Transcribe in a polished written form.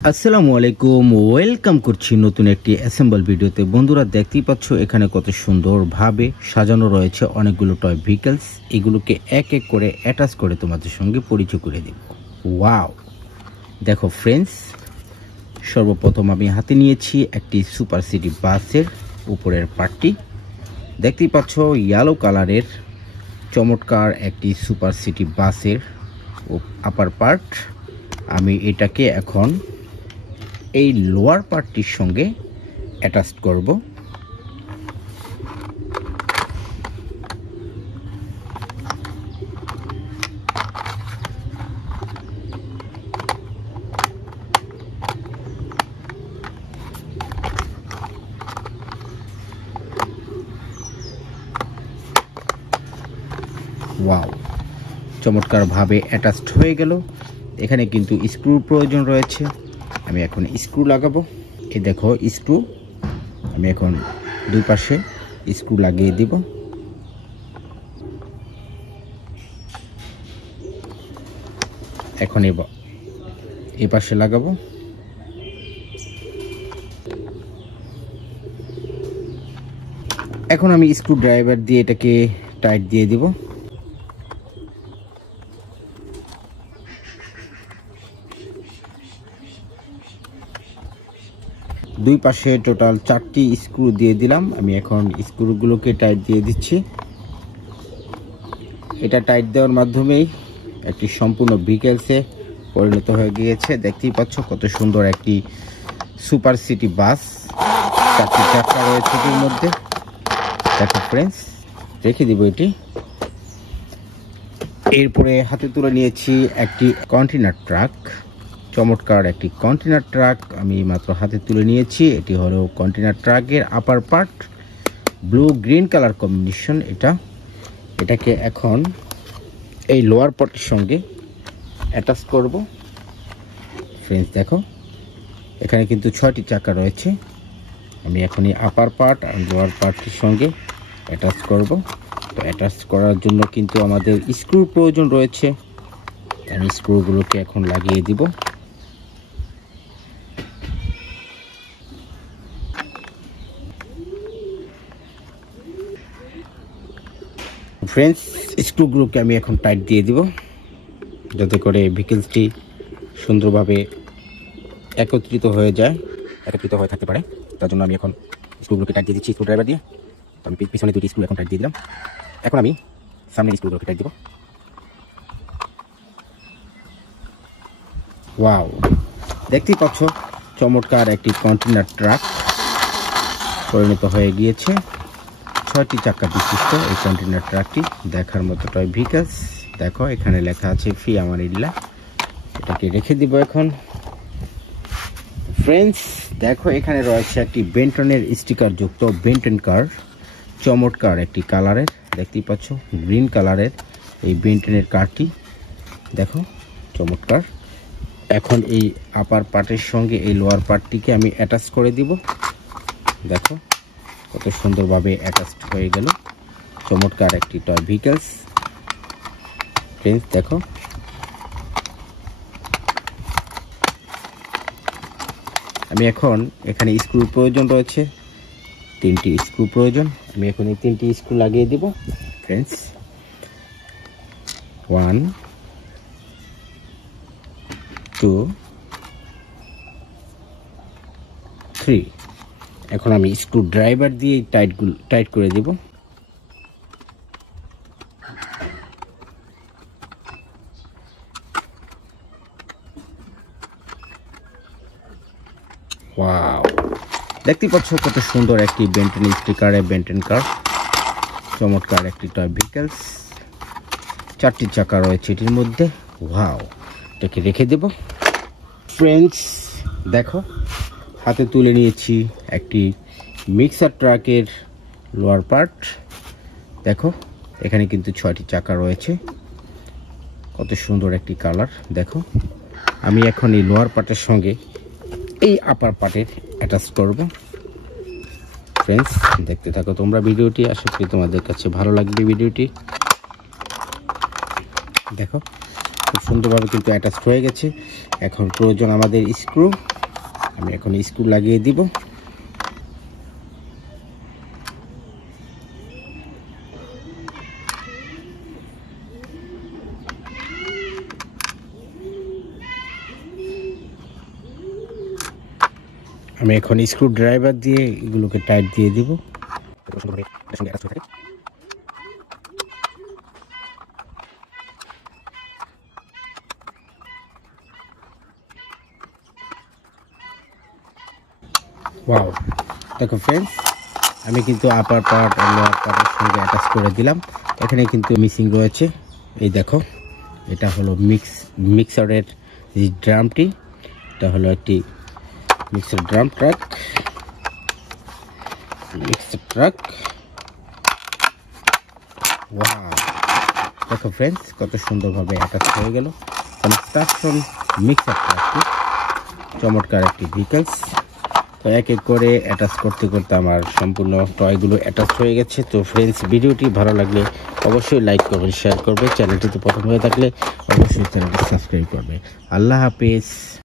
আসসালামু আলাইকুম, ওয়েলকাম করছি নতুন একটি অ্যাসেম্বল ভিডিওতে। বন্ধুরা দেখতেই পাচ্ছ এখানে কত সুন্দরভাবে সাজানো রয়েছে অনেকগুলো টয় ভেহিকলস। এগুলোকে এক এক করে অ্যাটাচ করে তোমাদের সঙ্গে পরিচয় করে দেব। ওয়াও, দেখো ফ্রেন্ডস, সর্বপ্রথম আমি হাতে নিয়েছি একটি সুপার সিটি বাসের উপরের পার্টটি। দেখতেই পাচ্ছ ইয়েলো কালারের চমৎকার একটি সুপার সিটি বাসের আপার পার্ট। আমি এটাকে এখন এই লোয়ার পার্টটির সঙ্গে অ্যাটাচ করব। ওয়াও, চমৎকারভাবে অ্যাটাচড হয়ে গেল। এখানে কিন্তু স্ক্রুর প্রয়োজন রয়েছে। আমি এখন স্ক্রু লাগাবো। এই দেখো স্ক্রু, আমি এখন দুই পাশে স্ক্রু লাগিয়ে দিব। এখন এই পাশে লাগাবো। এখন আমি স্ক্রু ড্রাইভার দিয়ে এটাকে টাইট দিয়ে দিব। দুই পাশে টোটাল 4টি স্ক্রু দিয়ে দিলাম। আমি এখন স্ক্রুগুলোকে টাইট দিয়ে দিচ্ছি। এটা টাইট দেওয়ার মাধ্যমেই একটি সম্পূর্ণ ভেহিকলসে পরিণত হয়ে গিয়েছে। দেখতেই পাচ্ছ কত সুন্দর একটি সুপার সিটি বাস। 4টি চাকা রয়েছে এর মধ্যে। দেখো ফ্রেন্ডস, রেখে দিব এটি। এরপরে হাতে তুলে নিয়েছি একটি কন্টেনার ট্রাক। চমৎকার একটি কন্টেনার ট্রাক আমি মাত্র হাতে তুলে নিয়েছি। এটি হলো কন্টেনার ট্রাকের আপার part, blue green colour combination. এটাকে এখন এই লোয়ার পার্টের সঙ্গে অ্যাটাচ করব। ফ্রেন্ডস দেখো, এখানে কিন্তু 6টি চাকা রয়েছে। আমি এখন এই আপার পার্ট আর লোয়ার পার্টটির সঙ্গে অ্যাটাচ করব। তো অ্যাটাচ করার জন্য কিন্তু আমাদের স্ক্রুর প্রয়োজন রয়েছে। আমি স্ক্রুগুলোকে এখন লাগিয়ে দিব। ফ্রেন্ডস, স্ক্রুগুলোকে আমি এখন টাইট দিয়ে দিব, যাতে করে ভেহিকলসটি সুন্দরভাবে একত্রিত হয়ে থাকতে পারে। তার জন্য আমি এখন স্ক্রুগুলোকে টাইট দিয়ে দিচ্ছি স্ক্রু ড্রাইভার দিয়ে। তো আমি পিছনে 2টি স্ক্রু এখন টাইট দিয়ে দিলাম। এখন আমি সামনের স্ক্রুগুলোকে টাইট দিব। ওয়াও, দেখতেই পাচ্ছ চমৎকার একটি কন্টেনার ট্রাক পরিণত হয়ে গিয়েছে। 6টি চাকা বিশিষ্ট এই কন্টেনার ট্রাকটি দেখার মতো টয় ভেহিকলস। দেখো এখানে লেখা আছে ফি আমারিল্লাহ। এটাকে রেখে দিব এখন। ফ্রেন্ডস দেখো, এখানে রয়েছে একটি বেন্টনের স্টিকার যুক্ত বেন্টন কার। চমৎকার একটি কালারের, দেখতেই পাচ্ছ গ্রিন কালারের এই বেন্টনের কারটি। দেখো চমৎকার। এখন এই আপার পার্টের সঙ্গে এই লোয়ার পার্টটিকে আমি অ্যাটাচ করে দিব। দেখো কত সুন্দরভাবে অ্যাটাচড হয়ে গেল। চমৎকার একটি টয় ভেহিকলস। ফ্রেন্ডস দেখো, আমি এখন এখানে স্ক্রুর প্রয়োজন রয়েছে, 3টি স্ক্রু প্রয়োজন। আমি এখন এই 3টি স্ক্রু লাগিয়ে দিব। ফ্রেন্ডস 1 2 3। এখন আমি স্ক্রু ড্রাইভার দিয়ে টাইট করে দিব। ওয়াও, দেখতে পাচ্ছ কত সুন্দর একটি বেন্টন স্টিকারে বেন্টন কার। চমৎকার একটি টয় ভেহিকলস। 4টি চাকা রয়েছে এটির মধ্যে। ওয়াও, এটাকে রেখে দেব। ফ্রেন্ডস দেখো, হাতে তুলে নিয়েছি একটি মিক্সার ট্রাকের লোয়ার পার্ট। দেখো এখানে কিন্তু 6টি চাকা রয়েছে। কত সুন্দর একটি কালার। দেখো আমি এখন এই লোয়ার পার্টের সঙ্গে এই আপার পার্টের অ্যাটাচ করব। ফ্রেন্ডস দেখতে থাকো তোমরা ভিডিওটি, আশা করি তোমাদের কাছে ভালো লাগবে ভিডিওটি। দেখো খুব সুন্দরভাবে কিন্তু অ্যাটাচ হয়ে গেছে। এখন প্রয়োজন আমাদের স্ক্রু। আমি এখন স্ক্রু লাগিয়ে দিব। আমি এখন স্ক্রু ড্রাইভার দিয়ে এগুলোকে টাইট দিয়ে দিব। ওয়াও, দেখো ফ্রেন্ডস, আমি কিন্তু আপার পার্ট আর লোয়ার পার্টের সঙ্গে অ্যাটাচ করে দিলাম। এখানে কিন্তু মিসিং রয়েছে, এই দেখো। এটা হলো মিক্সারের যে ড্রামটি, এটা হলো একটি mixer drum truck, mixer truck. Wow, দেখো ফ্রেন্ডস কত সুন্দরভাবে অ্যাটাচ হয়ে গেল কনস্ট্রাকশন মিক্সার ট্রাকটি। চমৎকার একটি ভেহিকলস। তো এক এক করে অ্যাটাচ করতে করতে আমার সম্পূর্ণ টয়গুলো অ্যাটাচ হয়ে গেছে। তো ফ্রেন্ডস, ভিডিওটি ভালো লাগলে অবশ্যই লাইক করবেন, শেয়ার করবে। চ্যানেলটিতে প্রথম হয়ে থাকলে অবশ্যই চ্যানেলটি সাবস্ক্রাইব করবে। আল্লাহ হাফেজ।